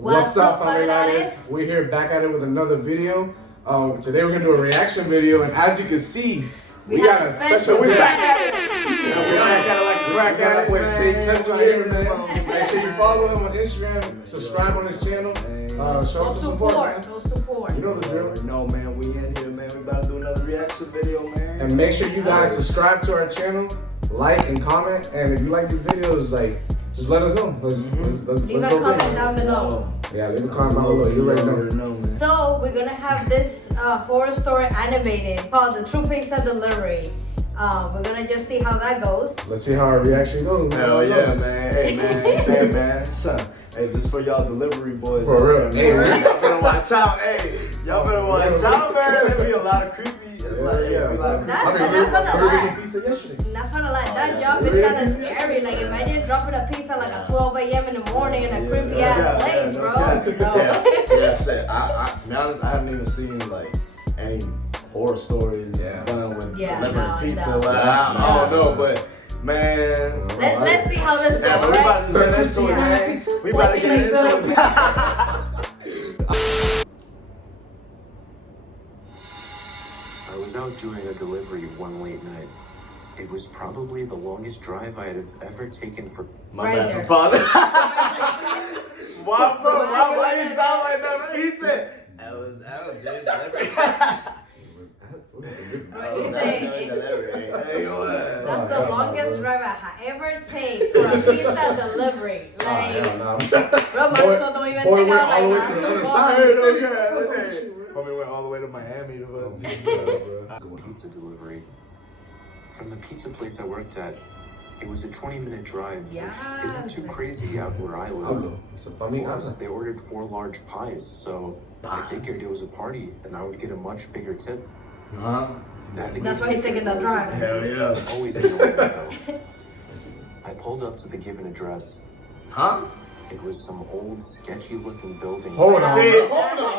What's up, FAMILARES? We're here back at it with another video. Today we're gonna do a reaction video, and as you can see, we got a special. We're back at it. Make sure you follow him on Instagram, subscribe on his channel, show us support. No support. You know the drill. No, man, we in here, man. We about to do another reaction video, man. And make sure you guys subscribe to our channel, like and comment, and if you like these videos, like, just let us know. Let's leave a comment down below. Yeah, leave a comment down below. You already know. Man. So we're gonna have this horror story animated called The True Pizza Delivery. We're gonna just see how that goes. Let's see how our reaction goes. Hell yeah, man. Hey, man. Son, hey, this for y'all delivery boys. For real. Hey, man. Y'all better watch out. Hey, y'all better watch out, man. There'll be a lot of creepy. That's not gonna lie. Not gonna lie, that job is kind of scary. Like, imagine dropping a pizza like at 12 a.m. in the morning in a creepy ass place, bro. No. Yeah, shit. To be honest, I haven't even seen like any horror stories done with delivering pizza. Like, I don't know, but man, let's see how this goes. We about to get into it, man. We about to get into it. I was out doing a delivery one late night. It was probably the longest drive I had ever taken for... My bad for father. Why you sound like that? He said, I was out doing delivery. That's the longest drive I ever take for a pizza delivery. Like, bro, might as well don't even take out like that. Homie went all the way to Miami to pizza delivery. From the pizza place I worked at, it was a 20-minute drive, which isn't too crazy out where I live. Plus, they ordered 4 large pies, so I figured it was a party and I would get a much bigger tip. That's why he's taking that drive. Hell yeah. Always annoying though. I pulled up to the given address. It was some old, sketchy-looking building. Hold on.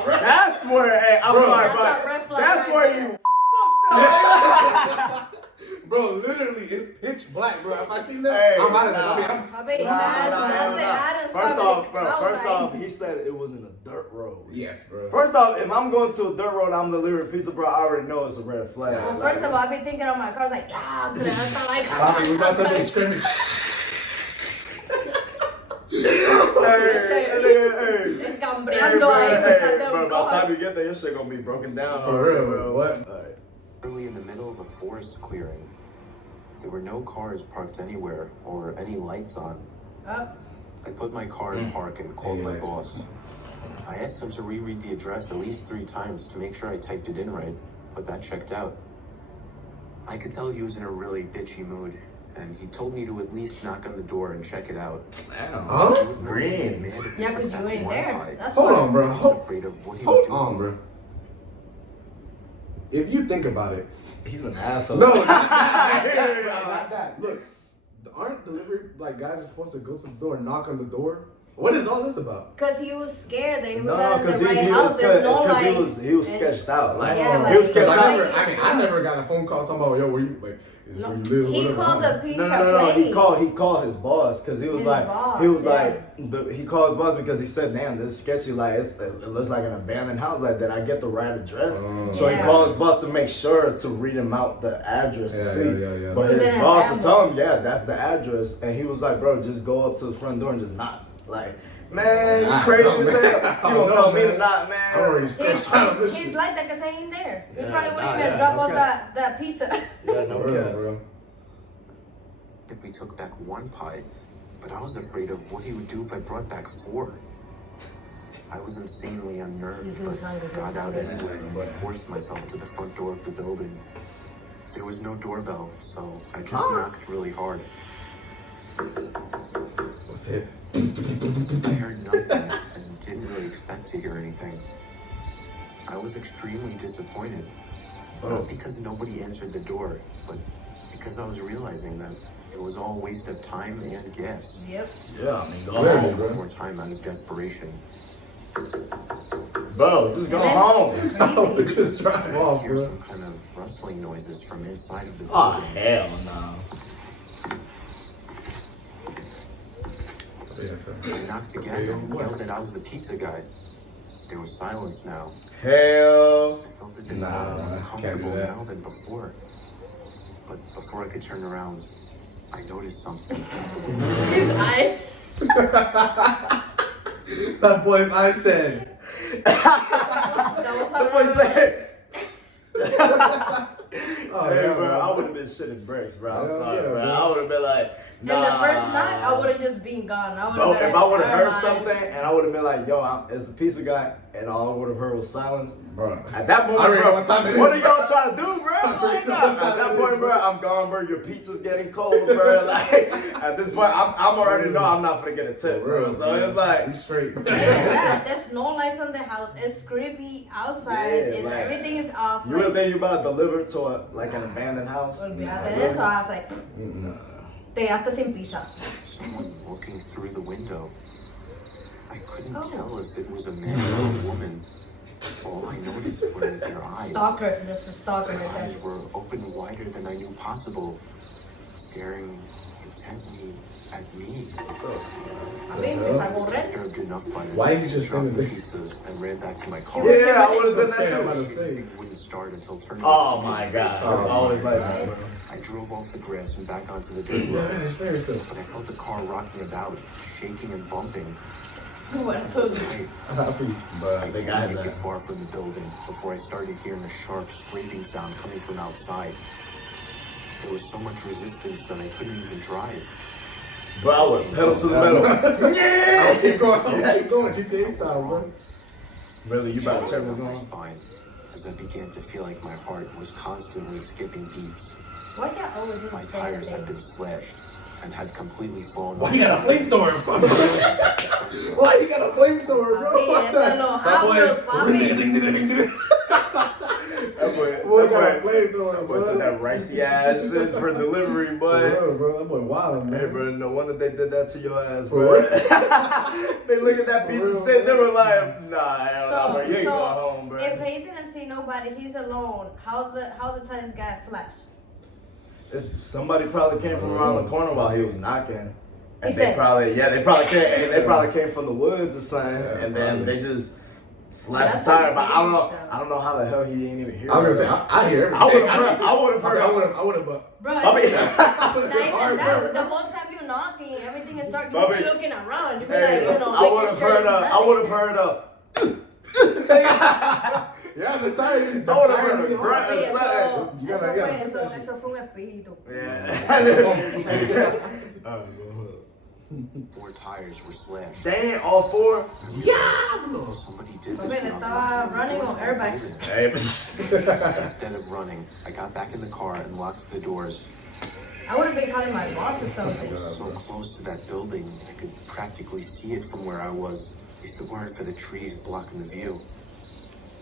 That's where. Hey, I'm sorry, but that's where you fucked up. Bro, literally, it's pitch black, bro. If I see that, I'm out of there. First off, he said it was in a dirt road. Yes, bro. First off, if I'm going to a dirt road, I'm delivering pizza, bro. I already know it's a red flag. Well, first of all, I've been thinking on my car, I was like, yeah, but we about to be screaming. By the time you get there, your shit gonna be broken down. For real, bro. What? Literally in the middle of a forest clearing. There were no cars parked anywhere or any lights on. I put my car in park and called my boss. I asked him to reread the address at least 3 times to make sure I typed it in right, but that checked out. I could tell he was in a really bitchy mood, and he told me to at least knock on the door and check it out. Green. Yeah, because you ain't there. That's Hold on, bro. I was afraid of what he would do. Hold on, bro. If you think about it, he's an asshole. No, not that. Look, aren't delivery guys are supposed to go to the door and knock on the door? What is all this about? Because he was scared that he was out of the right house. He was sketched out. He was sketched out. I never got a phone call talking about, yo, where you live? He called the pizza place. He called his boss because he was he called his boss because he said, damn, this is sketchy, like it looks like an abandoned house. Like, did I get the right address? So he called his boss to make sure to read him out the address to see. But his boss would tell him, that's the address, and he was like, bro, just go up to the front door and just knock. Like, man, you crazy as hell. You gonna tell me to knock, man? I'm already sketched out. He's like that because he ain't there. He probably wouldn't even drop off that pizza. Yeah, no cap, bro. If we took back 1 pie, but I was afraid of what he would do if I brought back 4. I was insanely unnerved, but got out anyway and forced myself to the front door of the building. There was no doorbell, so I just knocked really hard. What's it? I heard nothing and didn't really expect to hear anything. I was extremely disappointed. Not because nobody answered the door, but because I was realizing that it was all a waste of time and gas. Yep. Yeah, I mean, go home. One more time out of desperation. Bro, just go home. Just drive off, hear some kind of rustling noises from inside of the building. Oh, hell no. I knocked again and yelled that I was the pizza guy. There was silence now. Hell. I felt a bit more uncomfortable now than before. But before I could turn around, I noticed something at the window. His eyes. That boy's eyes said. That boy said. Oh, hey, yeah, bro, I would have been shitting bricks, bro. I'm sorry, yeah, bro. bro. I would have been like, nah. And the first knock, I would have just been gone. Bro, if I would have heard something and I would have been like, yo, it's the pizza guy, and all I would have heard was silence, bro. At that moment, I already know bro, what time it is. what are y'all trying to do, bro? Like, at that point, bro, I'm gone, bro. Your pizza's getting cold, bro. Like, at this point, I'm already know I'm not gonna get a tip, bro. So it's like, we straight. There's no lights on the house. It's creepy outside. Yeah, like, everything is off. You would think you about to deliver to an abandoned house? Olvídate de eso. I was like, te quedaste sin pizza. Someone looking through the window. I couldn't tell if it was a man or a woman. All I noticed were their eyes. Stalker, just a stalker Their right there. eyes were open wider than I knew possible, staring intently at me. I mean, it's I like was correr. disturbed enough by this. Why did you just dropped the think pizzas and ran back to my car. Yeah, I would have done that Yeah, I'm about to too. say. Everything wouldn't start until turning. Oh the my TV god, to it's the always like that, bro. I drove off the grass and back onto the dirt road, It's there still. but I felt the car rocking about, shaking and bumping. What I It told was you. night. But I the didn't guy's make it far from the building before I started hearing a sharp scraping sound coming from outside. There was so much resistance that I couldn't even drive. bro, I was pedal to the metal. Yeah! Keep going, GTA style, bro. Really, you about to check Down what's my going on? spine as I began to feel like my heart was constantly skipping beats. Why y'all always just My say tires had that? been slashed and had completely fallen Why off. you got a flamethrower? Why you got a flamethrower, bro? Papi, What eso the- es los That boy autos, is- papi. That Boy got a boy flamethrower, took bro. that ricey ass shit for delivery, boy. Bro, that boy wild, man. Hey, bro, no wonder they did that to your ass, For bro. real? They look at that piece of shit, they were like, nah, hell no, bro, you ain't going home, bro. if he didn't see nobody, he's alone. How the tires got slashed? Somebody probably came from around the corner while he was knocking. And He they said- probably came from the woods or something, Yeah, and then probably. they just slashed That's the tire. a But beast, I don't know how the hell he ain't even hear. I was it. gonna say, I hear I everything. would've heard- I would've heard- I would have, Bro, I mean, not even hard, that. bro. The whole time you're knocking, everything is dark. You Bobby. be looking around. You be hey, like, you know, I making would have sure heard there's I nothing. would have heard Yeah, the tire. I would've heard a grunt or Sí, something. You gotta- you gotta- eso fue un espíritu. Yeah. Four tires were slashed. Dang, all four. Somebody did Papi, this le when I was estaba knocking on the running door on to that airbags. building. Hey, Instead of running, I got back in the car and locked the doors. I would have been calling my boss or I something. was so close to that building, I could practically see it from where I was, if it weren't for the trees blocking the view.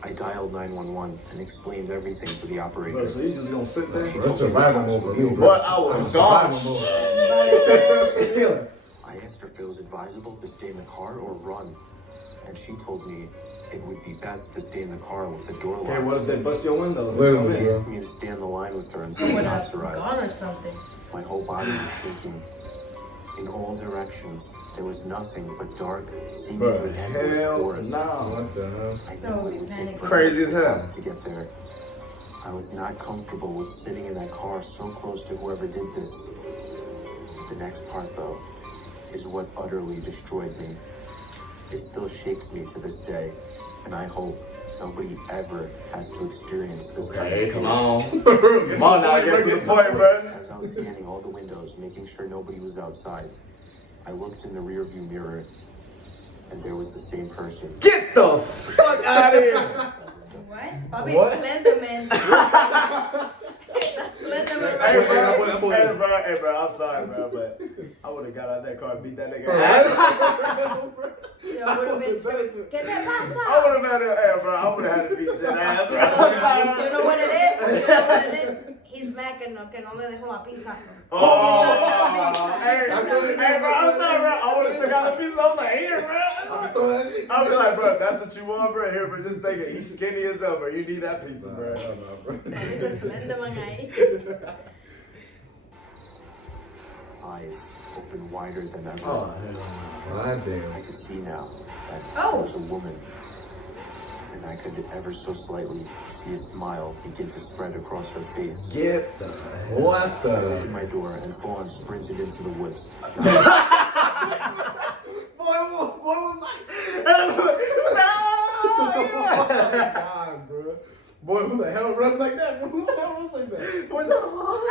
I dialed 911 and explained everything to the operator. bro, so you just gonna sit there? She That's told me the survival cops mode would for be me, over bro. What? I was Survival gone. mode. I asked her if it was advisable to stay in the car or run, and she told me it would be best to stay in the car with the door locked. Okay, what if they bust your windows? and Literally, come She in? asked me to stay on the line with her until I the would cops have arrived. gone or something. My whole body was shaking. In all directions, there was nothing but dark, seemingly endless Hell forest. no. What the hell? I No, knew it would take panic. forever Crazy for as the hell. cops to get there. I was not comfortable with sitting in that car so close to whoever did this. The next part, though, is what utterly destroyed me. It still shakes me to this day, and I hope nobody ever has to experience this kind Hey, of come fear. on. Come on now, get to the point, bro. As I was scanning all the windows, making sure nobody was outside, I looked in the rearview mirror, and there was the same person. Get the fuck out of here. at that window. What? Bobby What? Slenderman. That's Slenderman Hey, right bro, there. hey, bro, I'm sorry, bro, but I would have got out that car and beat that nigga Bro, ass. Yo, would have been screaming, ¿Qué te I pasa? would have had it, hey, bro, I would have had to beat your ass, You bro. know what it is? You know what it is? He's mad que no le dejó la pizza. Oh, Hey, hey, bro, I'm sorry, bro. I would have took out the piece. I was like, here, bro. I was like, bro, that's what you want, bro. Here, bro, just take it. He's skinny as hell, bro. You need that pizza, bro. He's a Slenderman ahí. eyes opened wider than ever. Oh, damn. I could see now that there was a woman, and I could ever so slightly see a smile begin to spread across her face. Get the what the? I opened my door and full-on sprinted into the woods. Boy was like, Oh my god, bro. Boy, who the hell runs like that? Who the hell runs like that?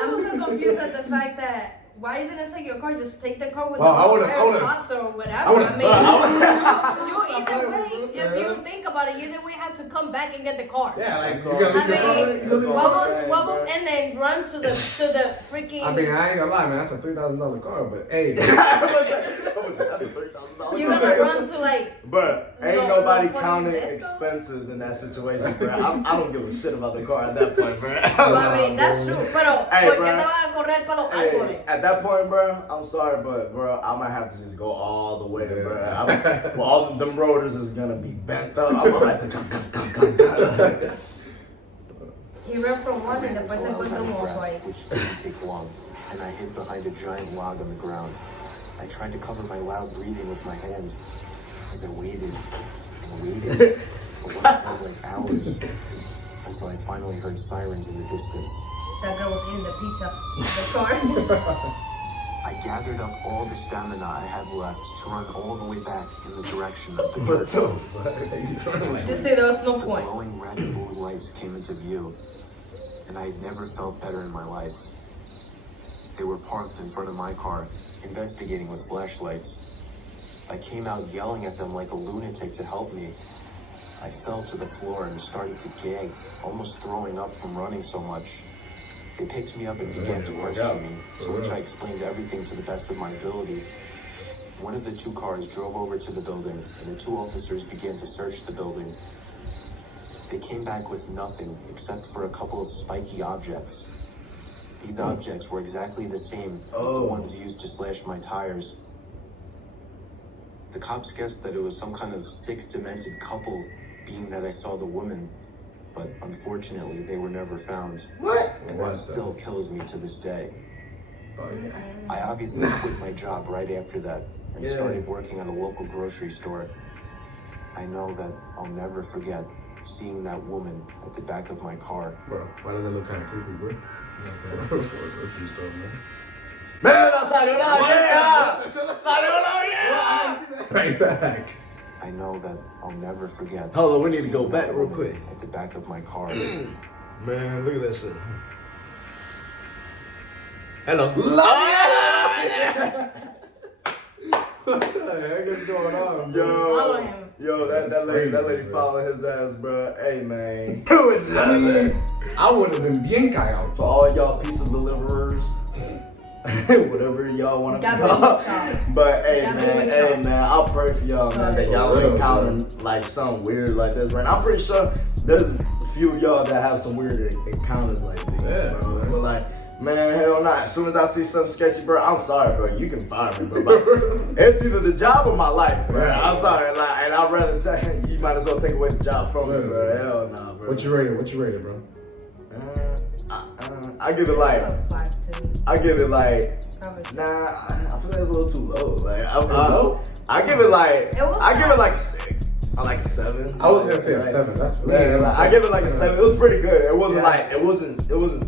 I'm so confused at the fact that why you didn't take your car? Just take the car with Well, I the would've- pops or whatever. I would've- you either way, if you think about it, you either way have to come back and get the car. Yeah, like, So, you gotta I leave your car. mean, That's all I'm saying, wobbles, bro. and then run to the freaking. I mean, I ain't gonna lie, man. That's a $3,000 car, but hey. That's a $3,000. You're gonna run to like. But ain't No, nobody no fucking counting death, though. expenses in that situation, bro. I don't give a shit about the car at that point, bro. Well, I mean, that's true. Pero, Hey, ¿por qué bro. te vas a correr para los Hey, árboles? at that point, bro, I'm sorry, but bro, I might have to just go all the way, Yeah. bro. Well, all of them rotors is gonna be bent up. I'm gonna have to come. He ran from I one ran and después se until I was encontró out un of oso breath, ahí. which didn't take long, and I hid behind a giant log on the ground. I tried to cover my loud breathing with my hands as I waited and waited for what felt like hours until I finally heard sirens in the distance. That girl was eating the pizza. The car. I gathered up all the stamina I had left to run all the way back in the direction of the What dirt. the fuck? You see, there was no The point. glowing red and blue lights came into view, and I had never felt better in my life. They were parked in front of my car, investigating with flashlights. I came out yelling at them like a lunatic to help me. I fell to the floor and started to gag, almost throwing up from running so much. They picked me up and began to question me, to which I explained everything to the best of my ability. One of the two cars drove over to the building, and the two officers began to search the building. They came back with nothing except for a couple of spiky objects. These objects were exactly the same as the ones used to slash my tires. The cops guessed that it was some kind of sick, demented couple, being that I saw the woman, but unfortunately they were never found. What? And that still kills me to this day. Oh, yeah. I obviously quit my job right after that and started working at a local grocery store. I know that I'll never forget seeing that woman at the back of my car. Bro, why does that look kind of creepy, bro? For a grocery store, man. Man, salió la vieja! Salió la vieja! Right back. I know that I'll never forget. Hold on, we need to seeing go back that real woman quick. At the back of my car. Man, look at that shit. Hello. What the heck is going on, bro? Follow him. Yo, that lady crazy, bro. following his ass, bro. Hey, man. I mean, I would have been bien cagado. For all y'all pizza deliverers, whatever y'all want to Got call. me But hey, Got me man, with hey, y'all. man, I'll pray for y'all, man, that y'all For real, encountering like something weird like this, man. I'm pretty sure there's a few of y'all that have some weird encounters like these, Yeah, bro. man. But like, man, hell not. As soon as I see something sketchy, bro, I'm sorry, bro. You can fire me, bro. But it's either the job or my life, bro. Yeah. I'm sorry, like, and I'd rather tell you might as well take away the job from me, bro. Hell no, bro. What you rated, bro? I give it like, 5 to me. I give it like, Probably. nah, I feel like it's a little too low. Like, low? I give it like, It was I give like- it like a 6. I like a 7. I was gonna say a 7. That's Yeah, like, I give it like a 7. It was pretty good. It wasn't Yeah. like, it wasn't.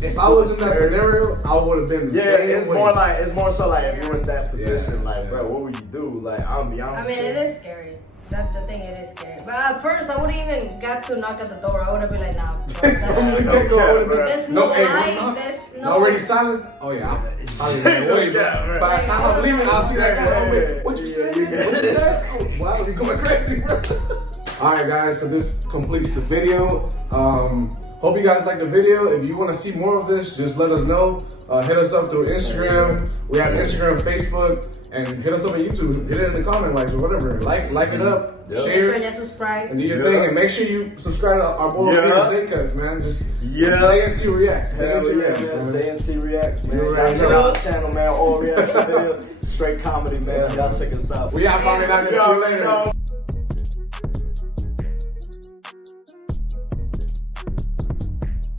If I was in that scary. scenario, I would have been the Yeah, same it's way. more like, it's more so like if you're in that position, Yeah, like, yeah. bro, what would you do? Like, I'll be honest. I mean, it is scary. That's the thing, it is scary. But at first, I wouldn't even got to knock at the door. I would have been like, nah. There's no hey, light, there's no... Already silence? Oh yeah, I'll leave that way, bro. Yeah, By the time I'm leaving, I'll see that guy. Oh, wait, Yeah, what you yeah, said? yeah. What you said? Oh, wow, you're going crazy, bro. Alright guys, so this completes the video. Hope you guys liked the video. If you want to see more of this, just let us know. Hit us up through Instagram. We have Instagram, Facebook, and hit us up on YouTube. Hit it in the comment likes or whatever. Like it up, Yep. Make share sure it, you subscribe. and do your Yeah. thing. And make sure you subscribe to our boy Cuts, man. Just JNT Reacts. Hell JNT yeah, Reacts, man. man. JNT Reacts, man. You Y'all already check know. out our channel, man. All reaction videos. Straight comedy, man. Y'all check us out. We out, probably not gonna see you later.